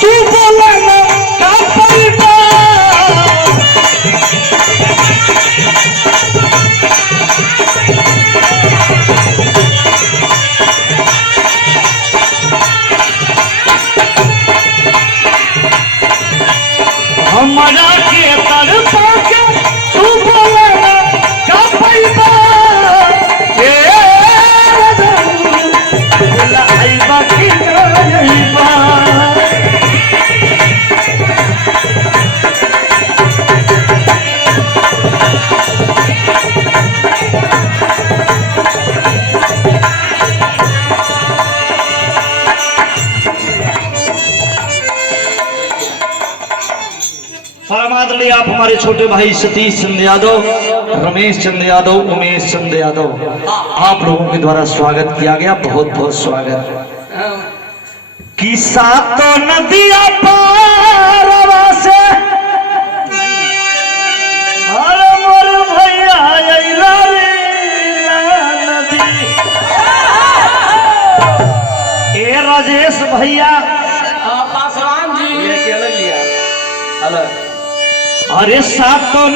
तू बोला ना का पैबा हमारा के तरफा के तू बोला ना का पैबा ए बोला आईबा की आईबा परमादरणीय आप हमारे छोटे भाई सतीश चंद यादव, रमेश चंद यादव, उमेश चंद यादव, आप लोगों के द्वारा स्वागत किया गया। बहुत बहुत स्वागत। कि सातों नदियां पारवा से अरे मोर भैया अइला रे नदी ए राजेश भैया पासवान जी अरे सातों